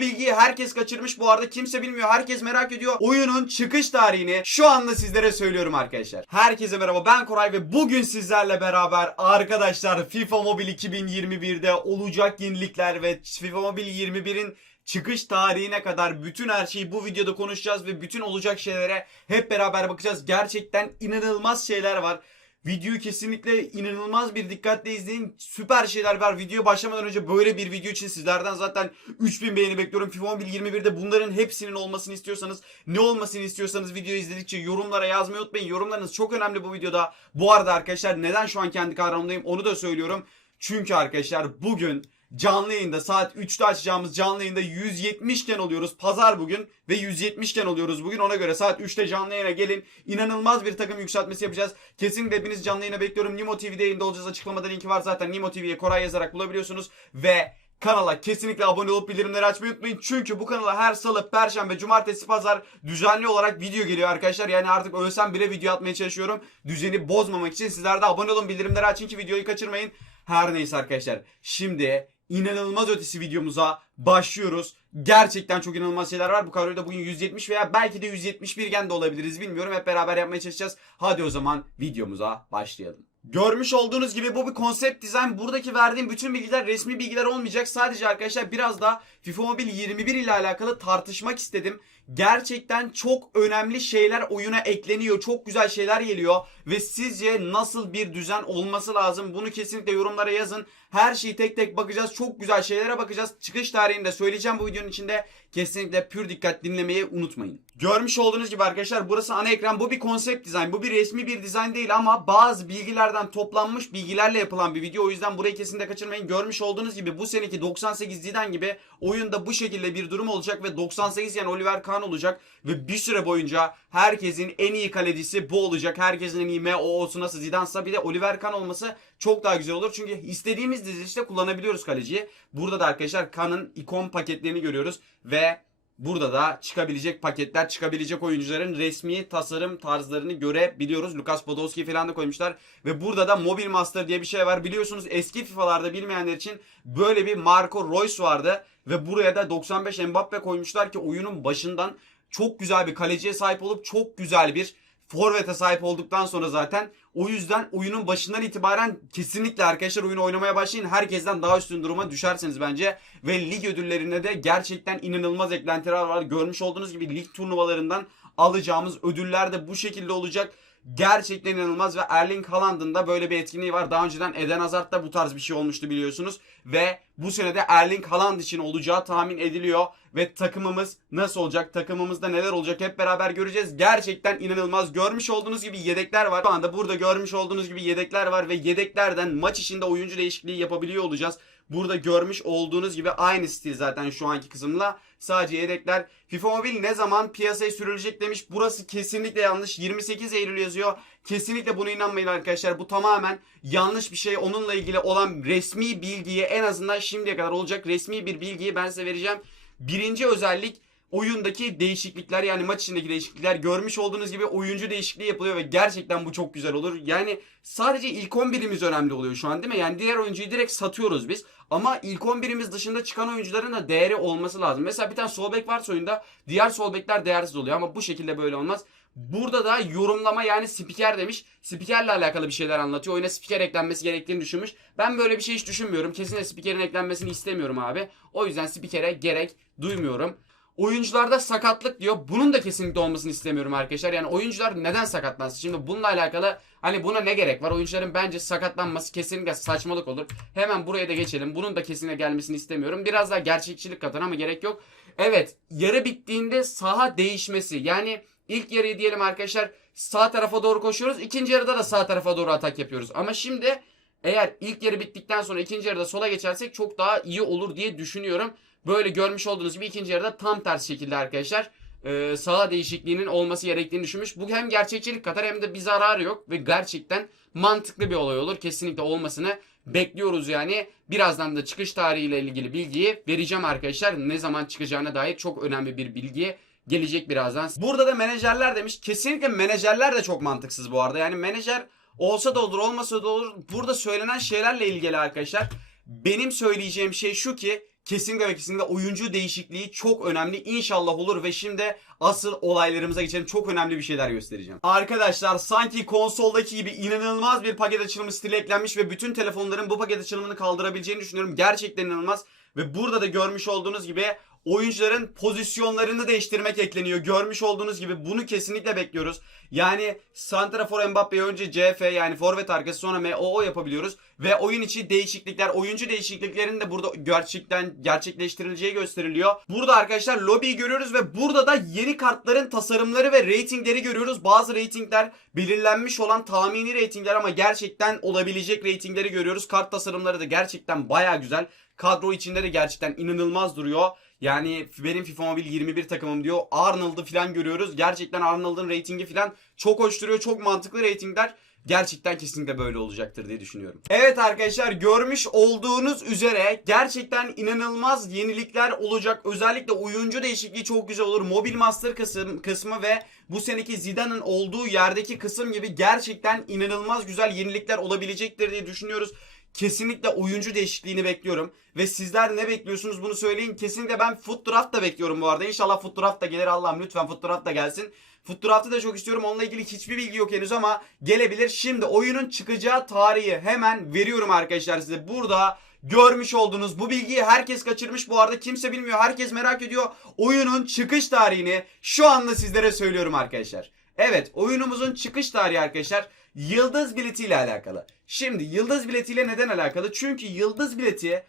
Bilgiyi herkes kaçırmış bu arada kimse bilmiyor. Herkes merak ediyor. Oyunun çıkış tarihini şu anda sizlere söylüyorum arkadaşlar. Herkese merhaba ben Koray ve bugün sizlerle beraber arkadaşlar FIFA Mobile 2021'de olacak yenilikler ve FIFA Mobile 21'in çıkış tarihine kadar bütün her şeyi bu videoda konuşacağız ve bütün olacak şeylere hep beraber bakacağız. Gerçekten inanılmaz şeyler var. Videoyu kesinlikle inanılmaz bir dikkatle izleyin. Süper şeyler var. Video başlamadan önce böyle bir video için sizlerden zaten 3000 beğeni bekliyorum. FIFA Mobile 21'de bunların hepsinin olmasını istiyorsanız, ne olmasını istiyorsanız videoyu izledikçe yorumlara yazmayı unutmayın. Yorumlarınız çok önemli bu videoda. Bu arada arkadaşlar neden şu an kendi kahramanımdayım onu da söylüyorum. Çünkü arkadaşlar bugün canlı yayında saat 3'te açacağımız canlı yayında 170 iken oluyoruz. Pazar bugün ve 170 iken oluyoruz bugün. Ona göre saat 3'te canlı yayına gelin. İnanılmaz bir takım yükseltmesi yapacağız. Kesinlikle hepiniz canlı yayına bekliyorum. Nimo TV'de yayında olacağız. Açıklamada linki var zaten. Nimo TV'ye Koray yazarak bulabiliyorsunuz. Ve Kanala kesinlikle abone olup bildirimleri açmayı unutmayın. Çünkü bu kanala her salı, perşembe, cumartesi, pazar düzenli olarak video geliyor arkadaşlar. Yani artık ölsem bile video atmaya çalışıyorum. Düzeni bozmamak için sizler de abone olun, bildirimleri açın ki videoyu kaçırmayın. Her neyse arkadaşlar. Şimdi inanılmaz ötesi videomuza başlıyoruz. Gerçekten çok inanılmaz şeyler var. Bu kadroda bugün 170 veya belki de 171 gen de olabiliriz bilmiyorum. Hep beraber yapmaya çalışacağız. Hadi o zaman videomuza başlayalım. Görmüş olduğunuz gibi bu bir konsept dizayn. Buradaki verdiğim bütün bilgiler resmi bilgiler olmayacak. Sadece arkadaşlar biraz da FIFA Mobile 21 ile alakalı tartışmak istedim. Gerçekten çok önemli şeyler oyuna ekleniyor. Çok güzel şeyler geliyor. Ve sizce nasıl bir düzen olması lazım? Bunu kesinlikle yorumlara yazın. Her şeyi tek tek bakacağız. Çok güzel şeylere bakacağız. Çıkış tarihini de söyleyeceğim bu videonun içinde. Kesinlikle pür dikkat dinlemeyi unutmayın. Görmüş olduğunuz gibi arkadaşlar burası ana ekran. Bu bir konsept dizayn. Bu bir resmi bir dizayn değil ama bazı bilgilerden toplanmış bilgilerle yapılan bir video. O yüzden burayı kesinlikle kaçırmayın. Görmüş olduğunuz gibi bu seneki 98 Zidane gibi oyunda bu şekilde bir durum olacak ve 98 yani Oliver Kahn olacak ve bir süre boyunca herkesin en iyi kalecisi bu olacak. Herkesin en iyi M o olsun nasıl Zidane'sa bir de Oliver Kahn olması çok daha güzel olur. Çünkü istediğimiz dizilişte kullanabiliyoruz kaleciyi. Burada da arkadaşlar Kahn'ın ikon paketlerini görüyoruz ve Burada da çıkabilecek paketler, çıkabilecek oyuncuların resmi tasarım tarzlarını görebiliyoruz. Lukas Podolski falan da koymuşlar. Ve burada da Mobile Master diye bir şey var. Biliyorsunuz eski FIFA'larda bilmeyenler için böyle bir Marco Reus vardı. Ve buraya da 95 Mbappe koymuşlar ki oyunun başından çok güzel bir kaleciye sahip olup çok güzel bir forvete sahip olduktan sonra zaten o yüzden oyunun başından itibaren kesinlikle arkadaşlar oyunu oynamaya başlayın. Herkesten daha üstün duruma düşersiniz bence. Ve lig ödüllerinde de gerçekten inanılmaz eklentiler var. Görmüş olduğunuz gibi lig turnuvalarından alacağımız ödüller de bu şekilde olacak. Gerçekten inanılmaz ve Erling Haaland'ın da böyle bir etkinliği var. Daha önceden Eden Hazard'da bu tarz bir şey olmuştu biliyorsunuz. Ve bu senede Erling Haaland için olacağı tahmin ediliyor. Ve takımımız nasıl olacak? Takımımızda neler olacak? Hep beraber göreceğiz. Gerçekten inanılmaz. Görmüş olduğunuz gibi yedekler var. Şu anda burada görmüş olduğunuz gibi yedekler var. Ve yedeklerden maç içinde oyuncu değişikliği yapabiliyor olacağız. Burada görmüş olduğunuz gibi aynı stil zaten şu anki kısımla. Sadece yedekler. FIFA Mobile ne zaman piyasaya sürülecek demiş. Burası kesinlikle yanlış. 28 Eylül yazıyor. Kesinlikle buna inanmayın arkadaşlar. Bu tamamen yanlış bir şey. Onunla ilgili olan resmi bilgiyi en azından şimdiye kadar olacak resmi bir bilgiyi ben size vereceğim. Birinci özellik oyundaki değişiklikler yani maç içindeki değişiklikler görmüş olduğunuz gibi oyuncu değişikliği yapılıyor ve gerçekten bu çok güzel olur. Yani sadece ilk 11'imiz önemli oluyor şu an değil mi? Yani diğer oyuncuyu direkt satıyoruz biz. Ama ilk 11'imiz dışında çıkan oyuncuların da değeri olması lazım. Mesela bir tane sol bek varsa oyunda diğer sol bekler değersiz oluyor ama bu şekilde böyle olmaz. Burada da yorumlama yani spiker demiş. Spikerle alakalı bir şeyler anlatıyor. Oyuna spiker eklenmesi gerektiğini düşünmüş. Ben böyle bir şey hiç düşünmüyorum. Kesinlikle spikerin eklenmesini istemiyorum abi. O yüzden spikere gerek duymuyorum. Oyuncularda sakatlık diyor. Bunun da kesinlikle olmasını istemiyorum arkadaşlar. Yani oyuncular neden sakatlansın? Şimdi bununla alakalı hani buna ne gerek var? Oyuncuların bence sakatlanması kesinlikle saçmalık olur. Hemen buraya da geçelim. Bunun da kesinlikle gelmesini istemiyorum. Biraz daha gerçekçilik katan ama gerek yok. Evet yarı bittiğinde saha değişmesi. Yani ilk yarıyı diyelim arkadaşlar sağ tarafa doğru koşuyoruz. İkinci yarıda da sağ tarafa doğru atak yapıyoruz. Ama şimdi eğer ilk yarı bittikten sonra ikinci yarıda sola geçersek çok daha iyi olur diye düşünüyorum. Böyle görmüş olduğunuz gibi ikinci yarıda tam ters şekilde arkadaşlar e, saha değişikliğinin olması gerektiğini düşünmüş. Bu hem gerçekçilik katar hem de bir zararı yok ve gerçekten mantıklı bir olay olur. Kesinlikle olmasını bekliyoruz yani. Birazdan da çıkış tarihiyle ilgili bilgiyi vereceğim arkadaşlar. Ne zaman çıkacağına dair çok önemli bir bilgi gelecek birazdan. Burada da menajerler demiş. Kesinlikle menajerler de çok mantıksız bu arada. Yani menajer olsa da olur olmasa da olur. Burada söylenen şeylerle ilgili arkadaşlar benim söyleyeceğim şey şu ki kesinlikle ve kesinlikle oyuncu değişikliği çok önemli. İnşallah olur ve şimdi asıl olaylarımıza geçelim. Çok önemli bir şeyler göstereceğim. Arkadaşlar sanki konsoldaki gibi inanılmaz bir paket açılımı stili eklenmiş ve bütün telefonların bu paket açılımını kaldırabileceğini düşünüyorum. Gerçekten inanılmaz. Ve burada da görmüş olduğunuz gibi oyuncuların pozisyonlarını değiştirmek ekleniyor. Görmüş olduğunuz gibi bunu kesinlikle bekliyoruz. Yani Santrafor Mbappe'yi önce CF yani forvet arkası sonra MOO yapabiliyoruz. Ve oyun içi değişiklikler, oyuncu değişikliklerinin de burada gerçekten gerçekleştirileceği gösteriliyor. Burada arkadaşlar lobiyi görüyoruz ve burada da yeni kartların tasarımları ve ratingleri görüyoruz. Bazı ratingler belirlenmiş olan tahmini ratingler ama gerçekten olabilecek ratingleri görüyoruz. Kart tasarımları da gerçekten baya güzel. Kadro içinde de gerçekten inanılmaz duruyor. Yani benim FIFA Mobile 21 takımım diyor. Arnold'u falan görüyoruz. Gerçekten Arnold'un reytingi falan çok hoş duruyor. Çok mantıklı reytingler. Gerçekten kesinlikle böyle olacaktır diye düşünüyorum. Evet arkadaşlar görmüş olduğunuz üzere gerçekten inanılmaz yenilikler olacak. Özellikle oyuncu değişikliği çok güzel olur. Mobil Master kısım, kısmı ve bu seneki Zidane'ın olduğu yerdeki kısım gibi gerçekten inanılmaz güzel yenilikler olabilecektir diye düşünüyoruz. Kesinlikle oyuncu değişikliğini bekliyorum. Ve sizler ne bekliyorsunuz bunu söyleyin. Kesinlikle ben Foot Draft da bekliyorum bu arada. İnşallah Foot Draft da gelir Allah'ım lütfen Foot Draft da gelsin. Foot Draft'ı da çok istiyorum. Onunla ilgili hiçbir bilgi yok henüz ama gelebilir. Şimdi oyunun çıkacağı tarihi hemen veriyorum arkadaşlar size. Burada görmüş olduğunuz bu bilgiyi herkes kaçırmış bu arada kimse bilmiyor. Herkes merak ediyor. Oyunun çıkış tarihini şu anda sizlere söylüyorum arkadaşlar. Evet oyunumuzun çıkış tarihi arkadaşlar Yıldız bileti ile alakalı. Şimdi yıldız biletiyle neden alakalı? Çünkü yıldız bileti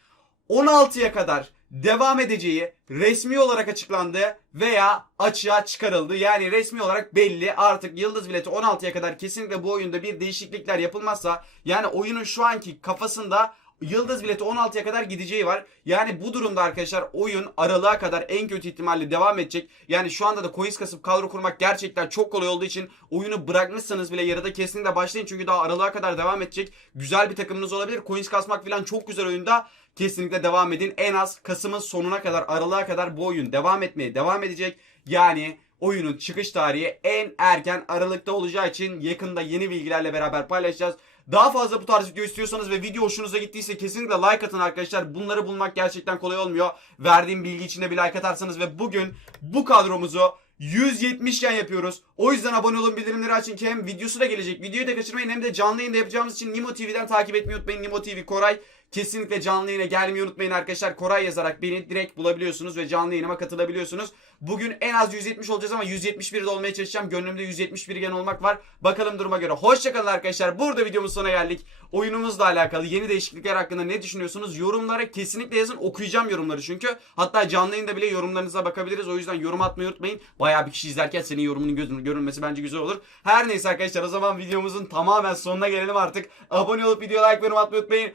16'ya kadar devam edeceği resmi olarak açıklandı veya açığa çıkarıldı. Yani resmi olarak belli artık yıldız bileti 16'ya kadar kesinlikle bu oyunda bir değişiklikler yapılmazsa yani oyunun şu anki kafasında Yıldız bileti 16'ya kadar gideceği var. Yani bu durumda arkadaşlar oyun aralığa kadar en kötü ihtimalle devam edecek. Yani şu anda da coins kasıp kadro kurmak gerçekten çok kolay olduğu için oyunu bırakmışsanız bile yarıda kesinlikle başlayın. Çünkü daha aralığa kadar devam edecek. Güzel bir takımınız olabilir. Coins kasmak falan çok güzel oyunda. Kesinlikle devam edin. En az Kasım'ın sonuna kadar aralığa kadar bu oyun devam etmeye devam edecek. Yani oyunun çıkış tarihi en erken Aralık'ta olacağı için yakında yeni bilgilerle beraber paylaşacağız. Daha fazla bu tarz video istiyorsanız ve video hoşunuza gittiyse kesinlikle like atın arkadaşlar. Bunları bulmak gerçekten kolay olmuyor. Verdiğim bilgi içinde bir like atarsanız ve bugün bu kadromuzu 170 yan yapıyoruz. O yüzden abone olun bildirimleri açın ki hem videosu da gelecek. Videoyu da kaçırmayın hem de canlı yayında yapacağımız için Nimo TV'den takip etmeyi unutmayın. Nimo TV Koray. Kesinlikle canlı yayına gelmeyi unutmayın arkadaşlar. Koray yazarak beni direkt bulabiliyorsunuz ve canlı yayınıma katılabiliyorsunuz. Bugün en az 170 olacağız ama 171 de olmaya çalışacağım. Gönlümde 171 gen olmak var. Bakalım duruma göre. Hoşçakalın arkadaşlar. Burada videomuz sonuna geldik. Oyunumuzla alakalı yeni değişiklikler hakkında ne düşünüyorsunuz? Yorumlara kesinlikle yazın. Okuyacağım yorumları çünkü. Hatta canlı yayında bile yorumlarınıza bakabiliriz. O yüzden yorum atmayı unutmayın. Bayağı bir kişi izlerken senin yorumunun gözünün görünmesi bence güzel olur. Her neyse arkadaşlar o zaman videomuzun tamamen sonuna gelelim artık. Abone olup video like ve yorum atmayı unutmayın.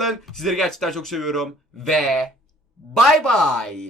Hoşçakalın. Sizleri gerçekten çok seviyorum. Ve bay bay.